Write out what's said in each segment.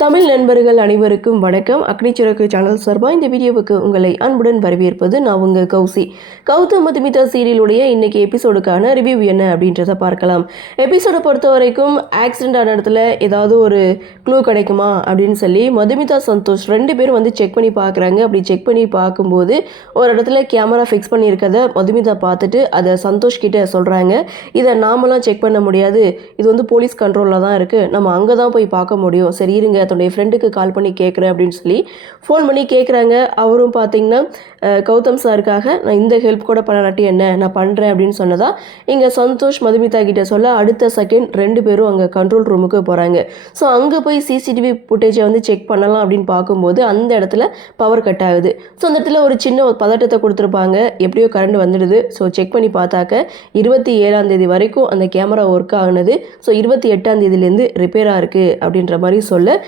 தமிழ் நண்பர்கள் அனைவருக்கும் வணக்கம். அக்னிச்சிறகு சேனல் சார்பாக இந்த வீடியோவுக்கு உங்களை அன்புடன் வரவேற்பது நான் உங்கள் கௌசி. கௌதம் மதுமிதா சீரியலுடைய இன்னைக்கு எபிசோடுக்கான ரிவ்யூ என்ன அப்படின்றத பார்க்கலாம். எபிசோடை பொறுத்த வரைக்கும் ஆக்சிடென்ட் ஆன இடத்துல ஏதாவது ஒரு க்ளூ கிடைக்குமா அப்படின்னு சொல்லி மதுமிதா சந்தோஷ் ரெண்டு பேரும் வந்து செக் பண்ணி பார்க்குறாங்க. அப்படி செக் பண்ணி பார்க்கும்போது ஒரு இடத்துல கேமரா ஃபிக்ஸ் பண்ணியிருக்கதை மதுமிதா பார்த்துட்டு அதை சந்தோஷ் கிட்ட சொல்கிறாங்க. இதை நாமெல்லாம் செக் பண்ண முடியாது, இது வந்து போலீஸ் கண்ட்ரோலில் தான் இருக்குது, நம்ம அங்கே தான் போய் பார்க்க முடியும், சரி இருங்க தன்னுடைய ஃப்ரெண்டுக்கு கால் பண்ணி கேட்குறேன் அப்படின்னு சொல்லி ஃபோன் பண்ணி கேட்குறாங்க. அவரும் பார்த்தீங்கன்னா கௌதம் சாருக்காக நான் இந்த ஹெல்ப் கூட பண்ணலாட்டி என்ன, நான் பண்ணுறேன் அப்படின்னு சொன்னதா இங்கே சந்தோஷ் மதுமிதா கிட்ட சொல்ல அடுத்த செகண்ட் ரெண்டு பேரும் அங்கே கண்ட்ரோல் ரூமுக்கு போகிறாங்க. ஸோ அங்கே போய் சிசிடிவி ஃபுட்டேஜை வந்து செக் பண்ணலாம் அப்படின்னு பார்க்கும்போது அந்த இடத்துல பவர் கட் ஆகுது. ஸோ அந்த இடத்துல ஒரு சின்ன ஒரு பதட்டத்தை கொடுத்துருப்பாங்க, எப்படியோ கரண்ட் வந்துடுது. ஸோ செக் பண்ணி பார்த்தாக்க 27ஆம் தேதி வரைக்கும் அந்த கேமரா ஒர்க் ஆகுனது. ஸோ 28ஆம் தேதியிலேருந்து ரிப்பேராக இருக்குது அப்படின்ற மாதிரி சொல்ல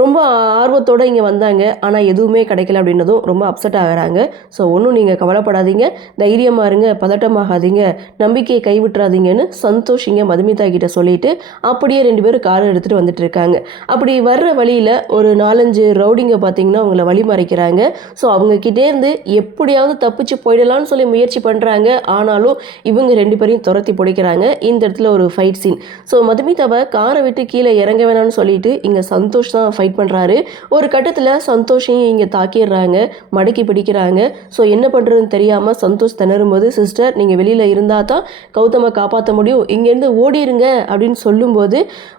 ரொம்ப ஆர்வத்தோடு இங்கே வந்தாங்க. ஆனால் எதுவுமே கிடைக்கல அப்படின்னதும் ரொம்ப அப்செட் ஆகிறாங்க. ஸோ ஒன்றும் நீங்கள் கவலைப்படாதீங்க, தைரியமாக இருங்க, பதட்டமாகாதீங்க, நம்பிக்கையை கைவிட்டுறாதீங்கன்னு சந்தோஷ் இங்கே மதுமிதா கிட்ட சொல்லிட்டு அப்படியே ரெண்டு பேரும் கார் எடுத்துகிட்டு வந்துட்டு இருக்காங்க. அப்படி வர்ற வழியில் ஒரு 4-5 ரவுடிங்க பார்த்தீங்கன்னா அவங்கள வழி மறைக்கிறாங்க. ஸோ அவங்கக்கிட்டேருந்து எப்படியாவது தப்பிச்சு போயிடலான்னு சொல்லி முயற்சி பண்ணுறாங்க. ஆனாலும் இவங்க ரெண்டு பேரையும் துரத்தி பிடிக்கிறாங்க. இந்த இடத்துல ஒரு ஃபைட் சீன். ஸோ மதுமிதாவை காரை விட்டு கீழே இறங்க வேணாம்னு சொல்லிட்டு இங்கே சந்தோஷ் தான் ஃபைட் பண்ணுறாரு. ஒரு கட்டத்தில் சந்தோஷையும் இங்கே தாக்கிடுறாங்க, மடக்கி பிடிக்கிறாங்க. ஸோ என்ன பண்ணுறதுன்னு தெரியாமல் சந்தோஷ் திணறும்போது, சிஸ்டர் நீங்கள் வெளியில் இருந்தால் தான் கௌதமை காப்பாற்ற முடியும், இங்கேருந்து ஓடிடுங்க அப்படின்னு சொல்லும்போது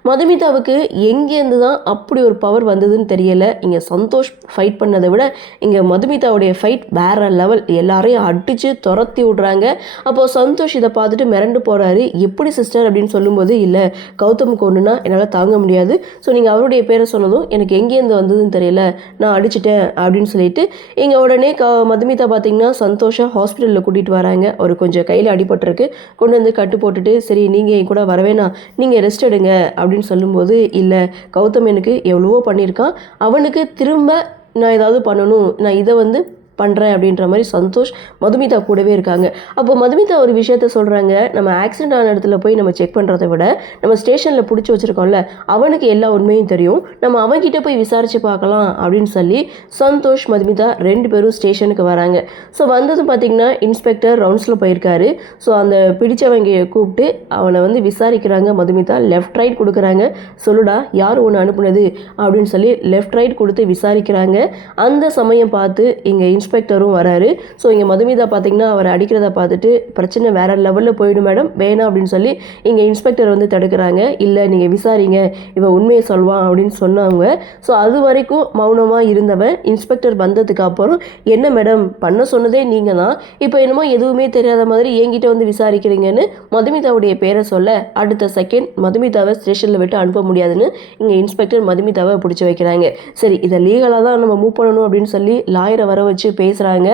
மதுமிதாவுக்கு எங்கேருந்து தான் அப்படி ஒரு பவர் வந்ததுன்னு தெரியலை. இங்கே சந்தோஷ் ஃபைட் பண்ணதை விட இங்கே மதுமிதாவுடைய ஃபைட் வேற லெவல், எல்லாரையும் அடித்து துரத்தி விட்றாங்க. அப்போது சந்தோஷ் இதை பார்த்துட்டு மிரண்டு போகிறாரு. எப்படி சிஸ்டர் அப்படின்னு சொல்லும்போது, இல்லை கௌதமுக்கு ஒன்றுனா என்னால் தாங்க முடியாது, ஸோ நீங்கள் அவருடைய பேரை சொன்னதும் எனக்கு எங்கேருந்து வந்ததுன்னு தெரியல, நான் அடிச்சிட்டேன் அப்படின்னு சொல்லிட்டு இங்கே உடனே மதுமிதா பார்த்தீங்கன்னா சந்தோஷம் ஹாஸ்பிட்டலில் கூட்டிகிட்டு வராங்க. அவர் கொஞ்சம் கையில் அடிபட்டிருக்கு, கொண்டு வந்து கட்டு போட்டுட்டு சரி நீங்கள் என் கூட வரவேணா, நீங்கள் ரெஸ்ட் எடுங்க அப்படின்னு சொல்லும்போது, இல்லை கௌதம் எனக்கு எவ்வளவோ பண்ணியிருக்கான், அவனுக்கு திரும்ப நான் ஏதாவது பண்ணணும், நான் இதை வந்து பண்ணுறேன் அப்படின்ற மாதிரி சந்தோஷ் மதுமிதா கூடவே இருக்காங்க. அப்போ மதுமிதா ஒரு விஷயத்த சொல்கிறாங்க, நம்ம ஆக்சிடென்ட் ஆன இடத்துல போய் நம்ம செக் பண்ணுறதை விட நம்ம ஸ்டேஷனில் பிடிச்சி வச்சுருக்கோம்ல அவனுக்கு எல்லா உண்மையும் தெரியும், நம்ம அவன்கிட்ட போய் விசாரித்து பார்க்கலாம் அப்படின்னு சொல்லி சந்தோஷ் மதுமிதா ரெண்டு பேரும் ஸ்டேஷனுக்கு வராங்க. ஸோ வந்ததும் பார்த்திங்கன்னா இன்ஸ்பெக்டர் ரவுண்ட்ஸில் போயிருக்காரு. ஸோ அந்த பிடிச்சவங்க கூப்பிட்டு அவனை வந்து விசாரிக்கிறாங்க. மதுமிதா லெஃப்ட் ரைட் கொடுக்குறாங்க, சொல்லுடா யார் ஒன்று அனுப்புனது அப்படின்னு சொல்லி லெஃப்ட் ரைட் கொடுத்து விசாரிக்கிறாங்க. அந்த சமயம் பார்த்து இங்கே இன்ஸ்பெக்டரும் வராரு. ஸோ இங்கே மதுமிதா பார்த்தீங்கன்னா அவர் அடிக்கிறத பார்த்துட்டு பிரச்சனை வேற லெவலில் போயிடும் மேடம், வேணாம் அப்படின்னு சொல்லி இங்கே இன்ஸ்பெக்டர் வந்து தடுக்கிறாங்க. இல்லை நீங்கள் விசாரிங்க, இவன் உண்மையை சொல்வான் அப்படின்னு சொன்னவங்க. ஸோ அது வரைக்கும் மௌனமாக இருந்தவன் இன்ஸ்பெக்டர் வந்ததுக்கு அப்புறம், என்ன மேடம் பண்ண சொன்னதே நீங்கள் தான், இப்போ என்னமோ எதுவுமே தெரியாத மாதிரி என்கிட்ட வந்து விசாரிக்கிறீங்கன்னு மதுமிதாவுடைய பேரை சொல்ல அடுத்த செகண்ட் மதுமிதாவை ஸ்டேஷனில் விட்டு அனுப்ப முடியாதுன்னு இங்கே இன்ஸ்பெக்டர் மதுமிதாவை பிடிச்சி வைக்கிறாங்க. சரி இதை லீகலாக தான் நம்ம மூவ் பண்ணணும் அப்படின்னு சொல்லி லாயரை வர வச்சு பேசுகிறாங்க.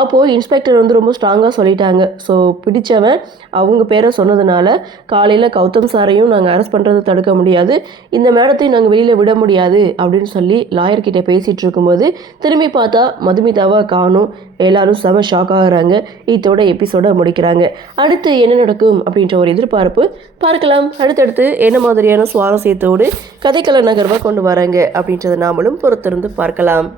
அப்போது இன்ஸ்பெக்டர் வந்து ரொம்ப ஸ்ட்ராங்காக சொல்லிட்டாங்க. ஸோ பிடிச்சவன் அவங்க பேரை சொன்னதுனால காலையில் கௌதம் சாரையும் நாங்கள் அரெஸ்ட் பண்ணுறது தடுக்க முடியாது, இந்த மேடத்தையும் நாங்கள் வெளியில் விட முடியாது அப்படின்னு சொல்லி லாயர்கிட்ட பேசிகிட்டு இருக்கும்போது திரும்பி பார்த்தா மதுமிதாவை காணும். எல்லாரும் செம ஷாக் ஆகுறாங்க. இதோட எபிசோட முடிக்கிறாங்க. அடுத்து என்ன நடக்கும் அப்படின்ற ஒரு எதிர்பார்ப்பு பார்க்கலாம். அடுத்தடுத்து என்ன மாதிரியான சுவாரஸ்யத்தோடு கதைக்கள நகர்வாக கொண்டு வராங்க அப்படின்றத நாமளும் பொறுத்திருந்து பார்க்கலாம்.